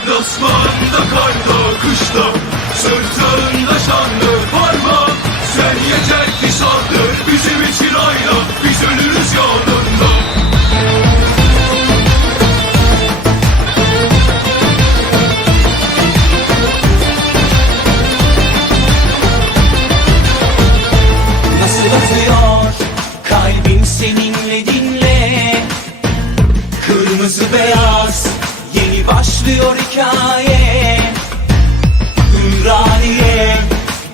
Deplasmanda karda kışta Sırtında şanlı parma. Sen yeter ki saldır Bizim için ayna Biz ölürüz yolunda Nasıl atıyor? Kalbim seninle dinle. Kırmızı beyaz yeni başlıyor hikaye. Ümraniye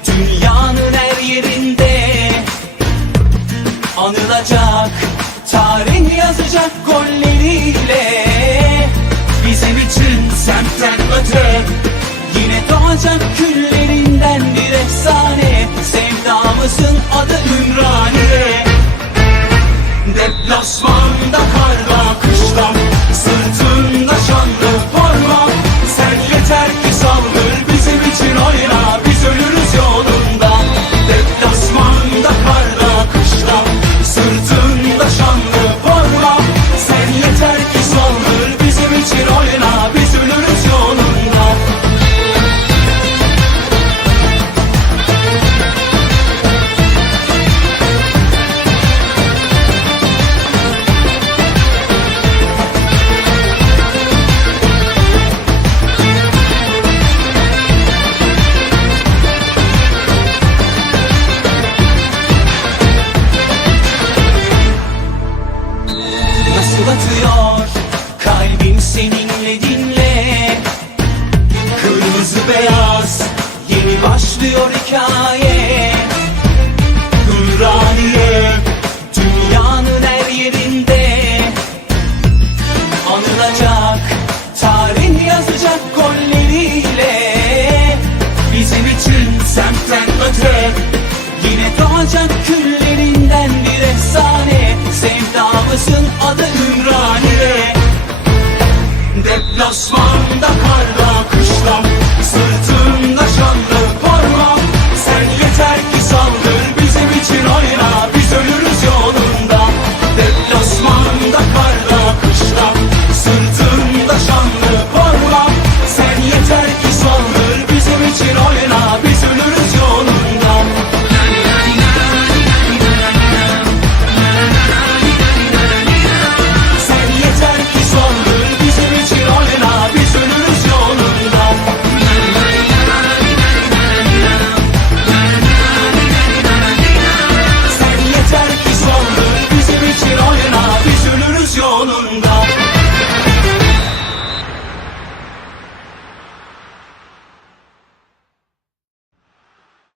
dünyanın her yerinde. Anılacak tarih yazacak golleriyle. Bizim için semtten öte Yine doğacak küllerinden başlıyor hikaye. Ümraniye dünyanın her yerinde. Anılacak tarih yazacak golleriyle. Bizim için semtten öte Yine doğacak küllerinden bir efsane. Sevdamızın adı Ümraniye? Deplasmanda karda kışla